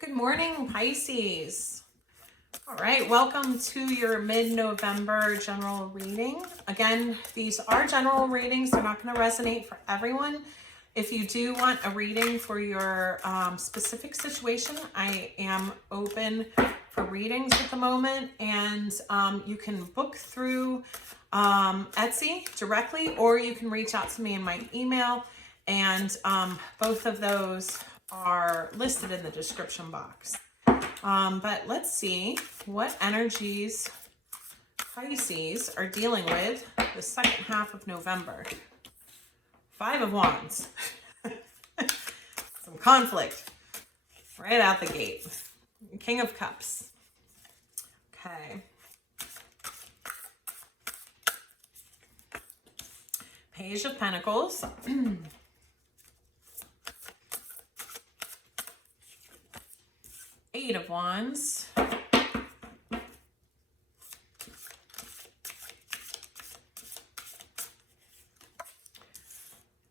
Good morning, Pisces. All right, welcome to your mid-November general reading. Again, these are general readings. They're not going to resonate for everyone. If you do want a reading for your specific situation, I am open for readings at the moment, and you can book through Etsy directly, or you can reach out to me in my email, and both of those are listed in the description box. But let's see what energies Pisces are dealing with the second half of November. 5 of Wands. Some conflict right out the gate. King of Cups. Okay. Page of Pentacles. Eight of Wands.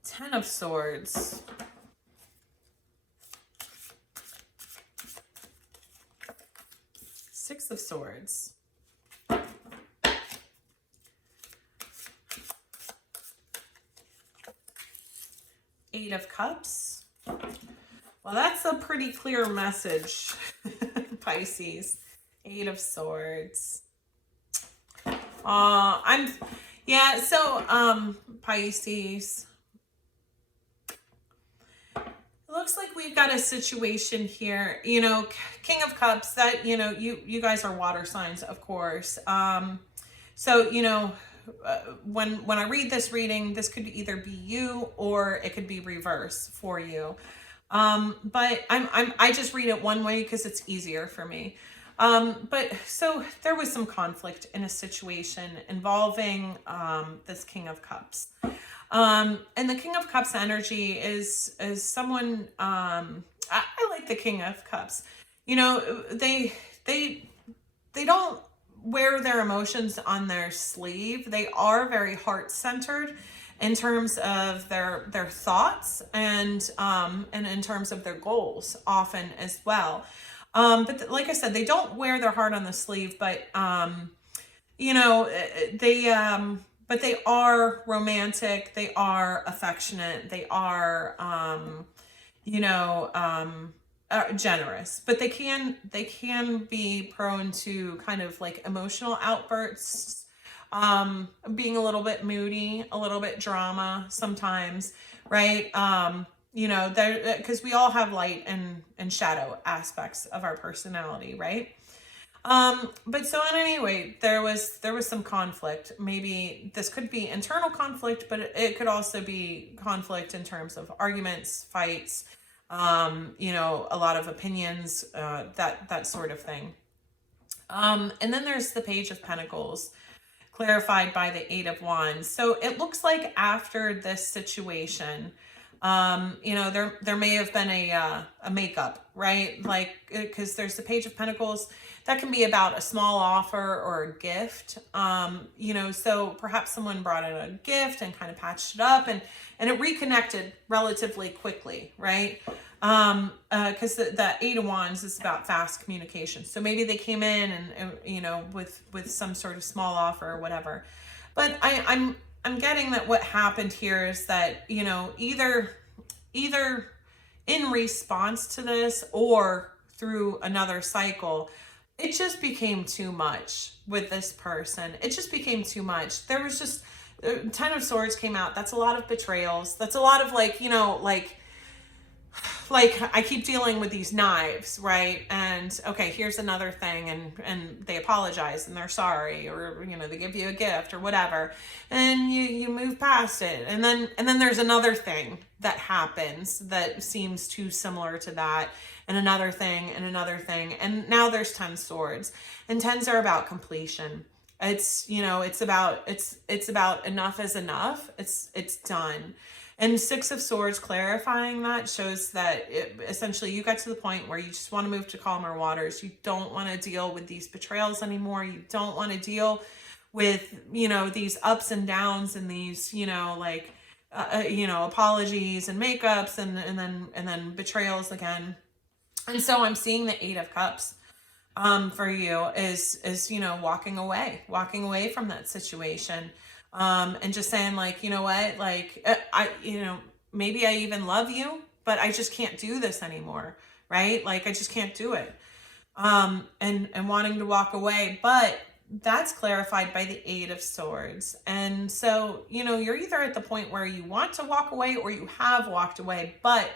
Ten of Swords. Six of Swords. Eight of Cups. Well, that's a pretty clear message, Pisces. Eight of Swords. Pisces. It looks like we've got a situation here, King of Cups, that, you guys are water signs, of course. When I read this reading, this could either be you or it could be reverse for you. But I just read it one way because it's easier for me. But so there was some conflict in a situation involving this King of Cups. And the King of Cups energy is someone, I like the King of Cups. They don't wear their emotions on their sleeve. They are very heart-centered in terms of their thoughts and in terms of their goals often as well. But like I said, they don't wear their heart on the sleeve, but they are romantic, they are affectionate, they are generous, but they can be prone to kind of like emotional outbursts, being a little bit moody, a little bit drama sometimes, right? Because we all have light and shadow aspects of our personality, right? But so anyway, there was some conflict. Maybe this could be internal conflict, but it could also be conflict in terms of arguments, fights, a lot of opinions, that sort of thing. And then there's the Page of Pentacles, clarified by the Eight of Wands. So it looks like after this situation, there may have been a makeup, right? Like, because there's the Page of Pentacles, that can be about a small offer or a gift. So perhaps someone brought in a gift and kind of patched it up and it reconnected relatively quickly, right? Because the Eight of Wands is about fast communication. So maybe they came in and with some sort of small offer or whatever. But I'm getting that what happened here is that, either in response to this or through another cycle, it just became too much with this person. It just became too much. There was just, Ten of Swords came out. That's a lot of betrayals. That's a lot of like I keep dealing with these knives, right? And okay, here's another thing, and they apologize and they're sorry, or they give you a gift or whatever, and you move past it, and then there's another thing that happens that seems too similar to that, and another thing, and now there's 10 swords, and tens are about completion. It's it's about enough is enough. It's done. And Six of Swords clarifying that shows that essentially you got to the point where you just want to move to calmer waters. You don't want to deal with these betrayals anymore. You don't want to deal with, these ups and downs and these, apologies and makeups and then betrayals again. And so I'm seeing the Eight of Cups for you is, you know, walking away from that situation. And just saying like, you know what, like, you know, maybe I even love you, but I just can't do this anymore. Right. Like, I just can't do it. And wanting to walk away, but that's clarified by the Eight of Swords. And so, you know, you're either at the point where you want to walk away or you have walked away, but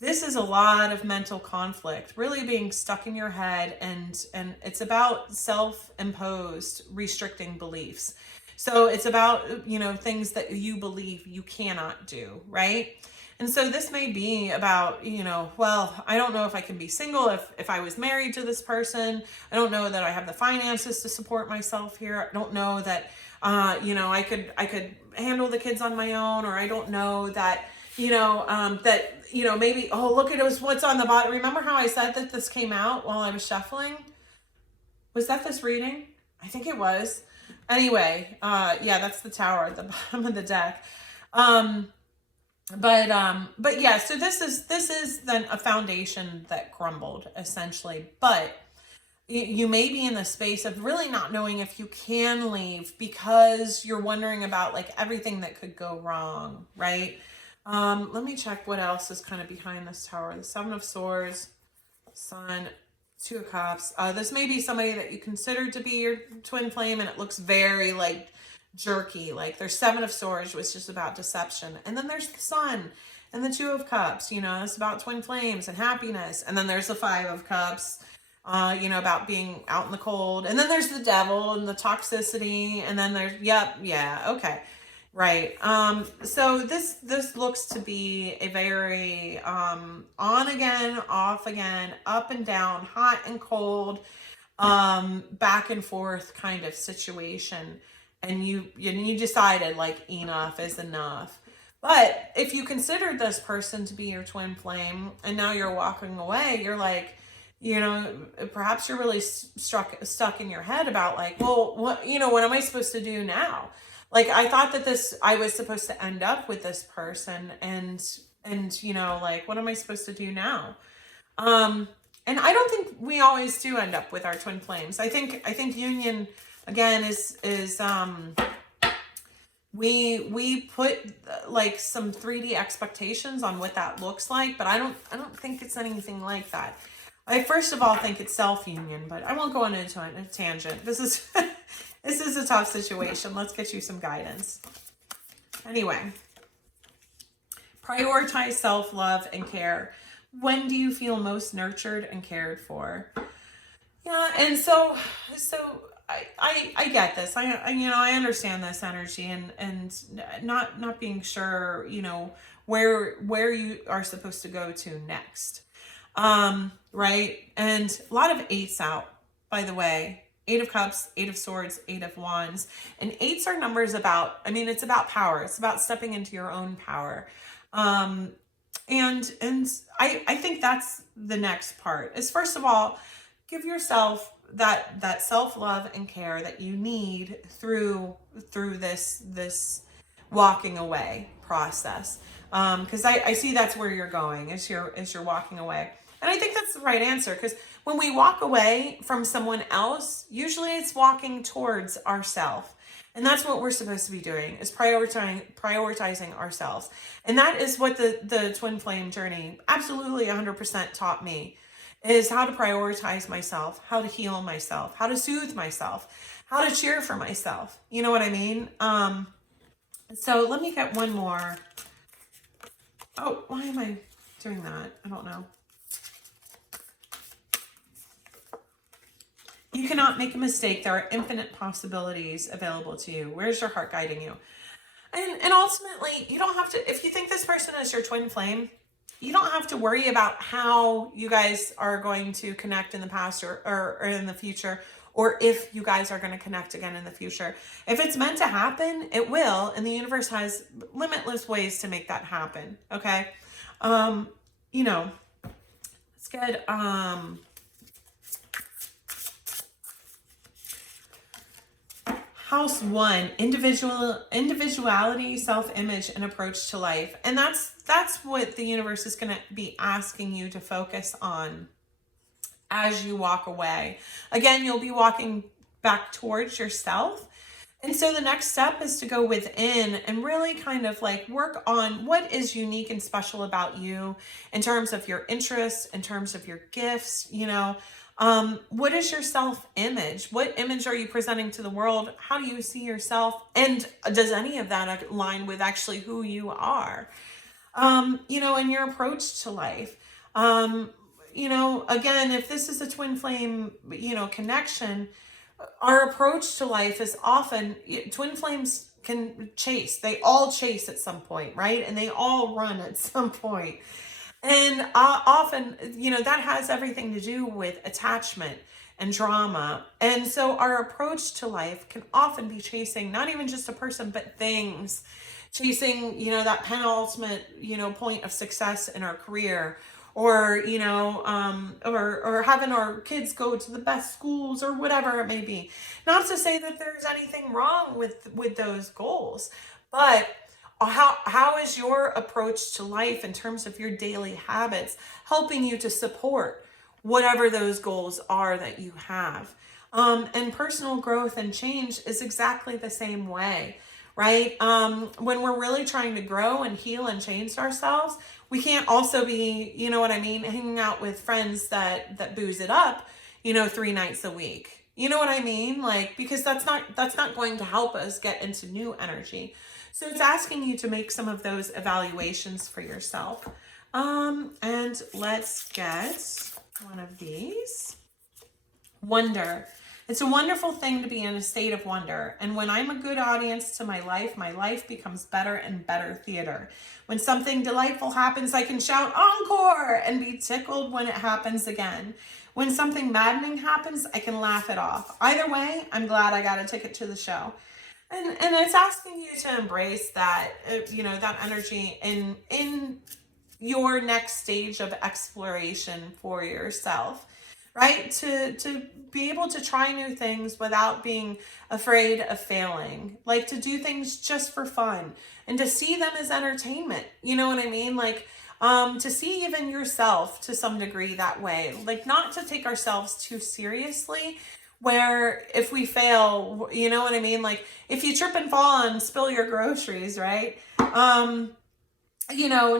this is a lot of mental conflict, really being stuck in your head, and it's about self-imposed restricting beliefs. So it's about, you know, things that you believe you cannot do, right? And so this may be about, you know, well, I don't know if I can be single if I was married to this person. I don't know that I have the finances to support myself here. I don't know that, you know, I could handle the kids on my own, or I don't know that, you know, that, you know, maybe, oh, look at it, what's on the bottom. Remember how I said that this came out while I was shuffling? Was that this reading? I think it was. Anyway, yeah, that's the Tower at the bottom of the deck. But yeah, so this is then a foundation that crumbled essentially, but you may be in the space of really not knowing if you can leave because you're wondering about like everything that could go wrong, right? Let me check what else is kind of behind this Tower. The Seven of Swords, Sun, Two of Cups. This may be somebody that you consider to be your twin flame, and it looks very like jerky. Like there's Seven of Swords, which is about deception, and then there's the Sun and the Two of Cups. You know, it's about twin flames and happiness, and then there's the Five of Cups. You know, about being out in the cold, and then there's the Devil and the toxicity, and then there's okay. Right. So this looks to be a very on again, off again, up and down, hot and cold, back and forth kind of situation. And you decided like enough is enough. But if you considered this person to be your twin flame and now you're walking away, you're like, you know, perhaps you're really stuck in your head about like, well, what, you know, what am I supposed to do now? Like, I thought that I was supposed to end up with this person, and, you know, like, what am I supposed to do now? And I don't think we always do end up with our twin flames. I think union again is we put like some 3D expectations on what that looks like, but I don't think it's anything like that. I first of all think it's self-union, but I won't go on into a tangent. This is this is a tough situation. Let's get you some guidance. Anyway, prioritize self-love and care. When do you feel most nurtured and cared for? Yeah, and so I get this. I you know, I understand this energy and not being sure, you know, where you are supposed to go to next. Right? And a lot of eights out, by the way. Eight of Cups, Eight of Swords, Eight of Wands. And eights are numbers about, I mean, it's about power. It's about stepping into your own power. And I think that's the next part is, first of all, give yourself that self-love and care that you need through this walking away process. Because I see that's where you're going, is you're walking away. And I think that's the right answer, because when we walk away from someone else, usually it's walking towards ourselves. And that's what we're supposed to be doing, is prioritizing ourselves. And that is what the twin flame journey absolutely 100% taught me, is how to prioritize myself, how to heal myself, how to soothe myself, how to cheer for myself. You know what I mean? So let me get one more. Oh, why am I doing that? I don't know. You cannot make a mistake. There are infinite possibilities available to you. Where's your heart guiding you? And ultimately, you don't have to, if you think this person is your twin flame, you don't have to worry about how you guys are going to connect in the past or in the future, or if you guys are going to connect again in the future. If it's meant to happen, it will, and the universe has limitless ways to make that happen, okay? You know, let's get, House 1, individuality, self-image, and approach to life. And that's what the universe is going to be asking you to focus on as you walk away. Again, you'll be walking back towards yourself. And so the next step is to go within and really kind of like work on what is unique and special about you in terms of your interests, in terms of your gifts, what is your self-image? What image are you presenting to the world? How do you see yourself? And does any of that align with actually who you are? And your approach to life. Again, if this is a twin flame, connection, our approach to life is often, twin flames can chase. They all chase at some point, right? And they all run at some point. And often, that has everything to do with attachment and drama. And so our approach to life can often be chasing not even just a person, but things. Chasing, that penultimate, point of success in our career, or or having our kids go to the best schools, or whatever it may be. Not to say that there's anything wrong with those goals, but how is your approach to life in terms of your daily habits helping you to support whatever those goals are that you have? And personal growth and change is exactly the same way, right? When we're really trying to grow and heal and change ourselves, we can't also be, hanging out with friends that booze it up, 3 nights a week. You know what I mean? Like, because that's not going to help us get into new energy. So it's asking you to make some of those evaluations for yourself. And let's get one of these. Wonder. It's a wonderful thing to be in a state of wonder. And when I'm a good audience to my life becomes better and better theater. When something delightful happens, I can shout encore and be tickled when it happens again. When something maddening happens, I can laugh it off. Either way, I'm glad I got a ticket to the show. And it's asking you to embrace that, that energy in your next stage of exploration for yourself, right? To be able to try new things without being afraid of failing, like to do things just for fun and to see them as entertainment. You know what I mean? Like, to see even yourself to some degree that way, like not to take ourselves too seriously, where if we fail, you know what I mean? Like if you trip and fall and spill your groceries, right?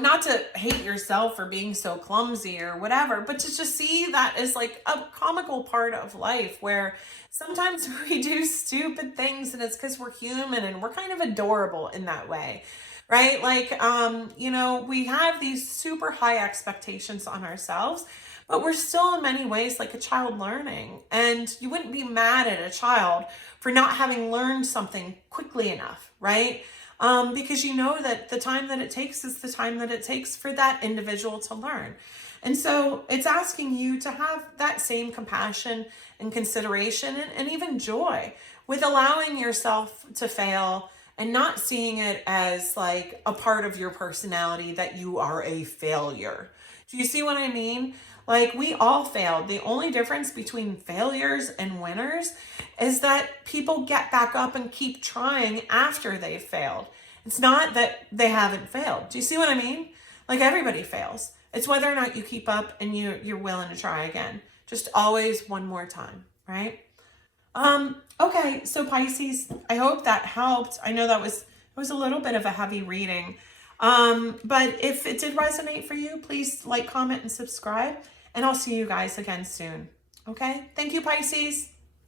Not to hate yourself for being so clumsy or whatever, but to just see that as like a comical part of life where sometimes we do stupid things and it's because we're human and we're kind of adorable in that way, right? Like, we have these super high expectations on ourselves, but we're still in many ways like a child learning. And you wouldn't be mad at a child for not having learned something quickly enough, right? Because you know that the time that it takes is the time that it takes for that individual to learn. And so it's asking you to have that same compassion and consideration and even joy with allowing yourself to fail and not seeing it as like a part of your personality that you are a failure. Do you see what I mean? Like we all failed. The only difference between failures and winners is that people get back up and keep trying after they've failed. It's not that they haven't failed. Do you see what I mean? Like everybody fails. It's whether or not you keep up and you're willing to try again. Just always one more time, right? Okay, so Pisces, I hope that helped. I know that was a little bit of a heavy reading. But if it did resonate for you, please like, comment, and subscribe. And I'll see you guys again soon. Okay? Thank you, Pisces.